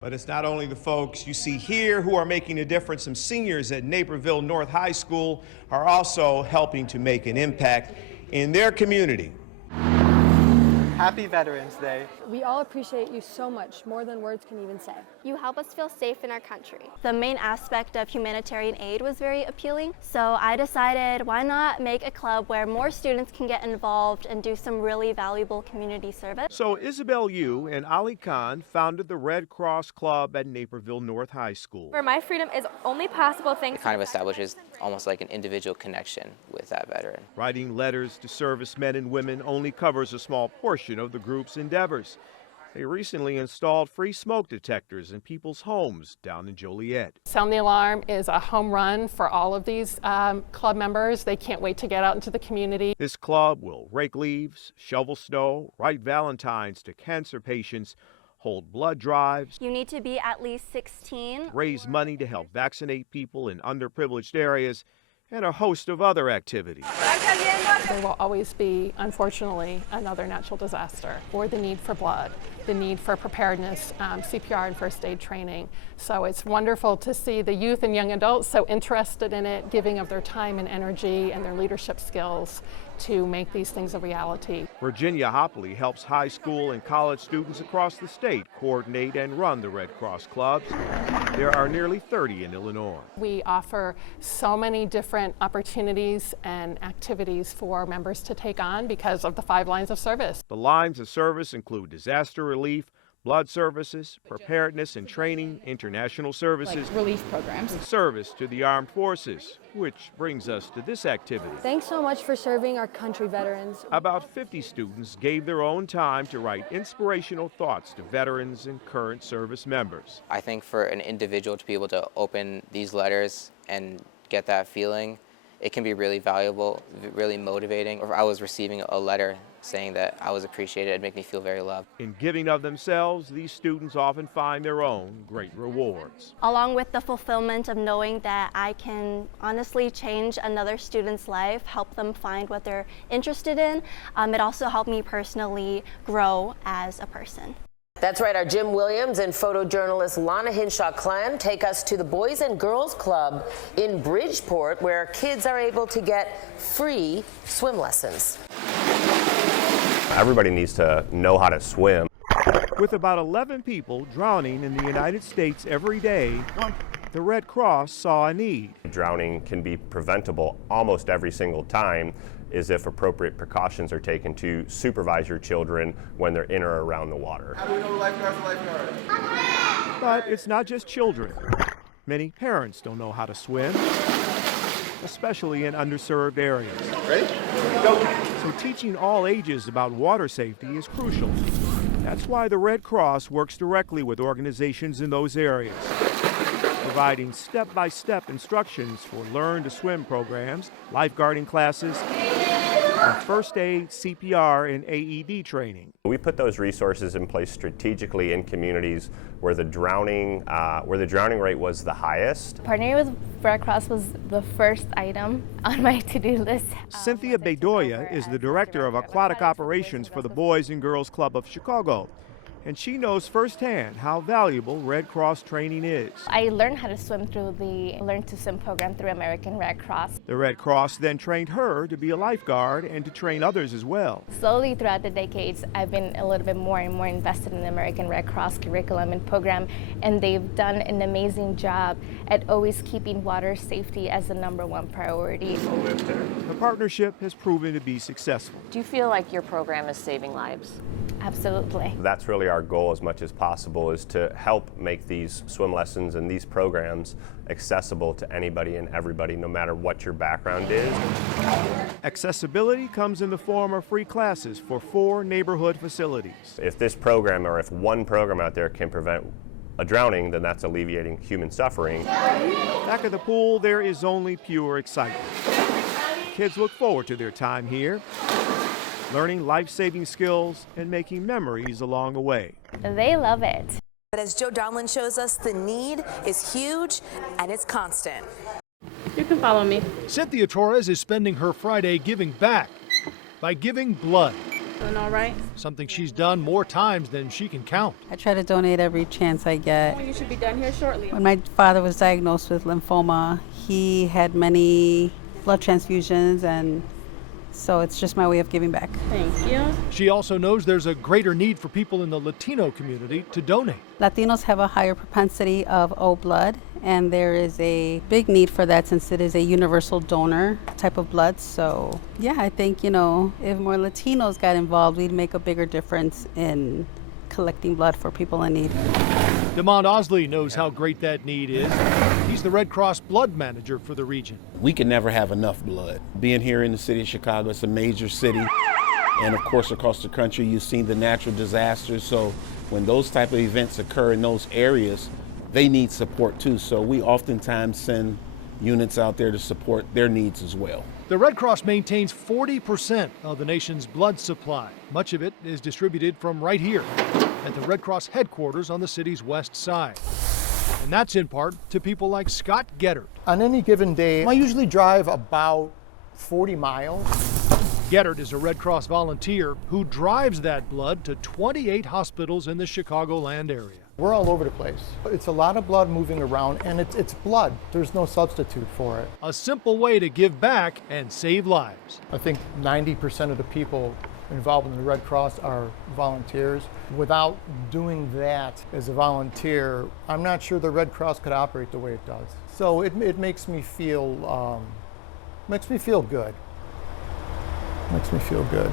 But it's not only the folks you see here who are making a difference. Some seniors at Naperville North High School are also helping to make an impact in their community. Happy Veterans Day. We all appreciate you so much, more than words can even say. You help us feel safe in our country. The main aspect of humanitarian aid was very appealing, so I decided why not make a club where more students can get involved and do some really valuable community service. So Isabel Yu and Ali Khan founded the Red Cross Club at Naperville North High School. Where my freedom is only possible thanks It kind of establishes almost like an individual connection with that veteran. Writing letters to servicemen and women only covers a small portion of the group's endeavors. They recently installed free smoke detectors in people's homes down in Joliet. Sound the Alarm is a home run for all of these club members. They can't wait to get out into the community. This club will rake leaves, shovel snow, write valentines to cancer patients, hold blood drives. You need to be at least 16. Raise money to help vaccinate people in underprivileged areas, and a host of other activities. There will always be, unfortunately, another natural disaster, or the need for blood, the need for preparedness, CPR and first aid training. So it's wonderful to see the youth and young adults so interested in it, giving of their time and energy and their leadership skills to make these things a reality. Virginia Hopley helps high school and college students across the state coordinate and run the Red Cross clubs. There are nearly 30 in Illinois. We offer so many different opportunities and activities for members to take on because of the 5 lines of service. The lines of service include disaster relief, blood services, preparedness and training, international services, like relief programs, and service to the armed forces, which brings us to this activity. Thanks so much for serving our country, veterans. About 50 students gave their own time to write inspirational thoughts to veterans and current service members. I think for an individual to be able to open these letters and get that feeling, it can be really valuable, really motivating. If I was receiving a letter saying that I was appreciated, it'd make me feel very loved. In giving of themselves, these students often find their own great rewards. Along with the fulfillment of knowing that I can honestly change another student's life, help them find what they're interested in, it also helped me personally grow as a person. That's right, our Jim Williams and photojournalist Lana Hinshaw-Klann take us to the Boys and Girls Club in Bridgeport, where kids are able to get free swim lessons. Everybody needs to know how to swim. With about 11 people drowning in the United States every day, the Red Cross saw a need. Drowning can be preventable almost every single time, is if appropriate precautions are taken to supervise your children when they're in or around the water. How do we know lifeguards are lifeguards? But it's not just children. Many parents don't know how to swim, especially in underserved areas. Ready? Go. So teaching all ages about water safety is crucial. That's why the Red Cross works directly with organizations in those areas, providing step-by-step instructions for Learn to Swim programs, lifeguarding classes, and first aid, CPR, and AED training. We put those resources in place strategically in communities where the drowning rate was the highest. Partnering with Red Cross was the first item on my to-do list. Cynthia Bedoya is the director of aquatic operations for the Boys and Girls Club of Chicago, and she knows firsthand how valuable Red Cross training is. I learned how to swim through the Learn to Swim program through American Red Cross. The Red Cross then trained her to be a lifeguard and to train others as well. Slowly throughout the decades, I've been a little bit more and more invested in the American Red Cross curriculum and program, and they've done an amazing job at always keeping water safety as the #1 priority. The partnership has proven to be successful. Do you feel like your program is saving lives? Absolutely. That's really our goal as much as possible, is to help make these swim lessons and these programs accessible to anybody and everybody, no matter what your background is. Accessibility comes in the form of free classes for 4 neighborhood facilities. If this program, or if one program out there can prevent a drowning, then that's alleviating human suffering. Back at the pool, there is only pure excitement. Kids look forward to their time here, learning life-saving skills and making memories along the way. They love it. But as Joe Donlin shows us, the need is huge and it's constant. You can follow me. Cynthia Torres is spending her Friday giving back by giving blood. Doing all right? Something she's done more times than she can count. I try to donate every chance I get. Oh, you should be done here shortly. When my father was diagnosed with lymphoma, he had many blood transfusions, and so it's just my way of giving back. Thank you. She also knows there's a greater need for people in the Latino community to donate. Latinos have a higher propensity of O blood, and there is a big need for that since it is a universal donor type of blood. So yeah, I think, if more Latinos got involved, we'd make a bigger difference in collecting blood for people in need. Demond Osley knows how great that need is. He's the Red Cross blood manager for the region. We can never have enough blood. Being here in the city of Chicago, it's a major city. And of course, across the country, you've seen the natural disasters. So when those type of events occur in those areas, they need support too. So we oftentimes send units out there to support their needs as well. The Red Cross maintains 40% of the nation's blood supply. Much of it is distributed from right here at the Red Cross headquarters on the city's west side. And that's in part to people like Scott Gettert. On any given day, I usually drive about 40 miles. Gettert is a Red Cross volunteer who drives that blood to 28 hospitals in the Chicagoland area. We're all over the place. It's a lot of blood moving around, and it's blood. There's no substitute for it. A simple way to give back and save lives. I think 90% of the people involved in the Red Cross are volunteers. Without doing that as a volunteer, I'm not sure the Red Cross could operate the way it does. So it makes me feel good. Makes me feel good.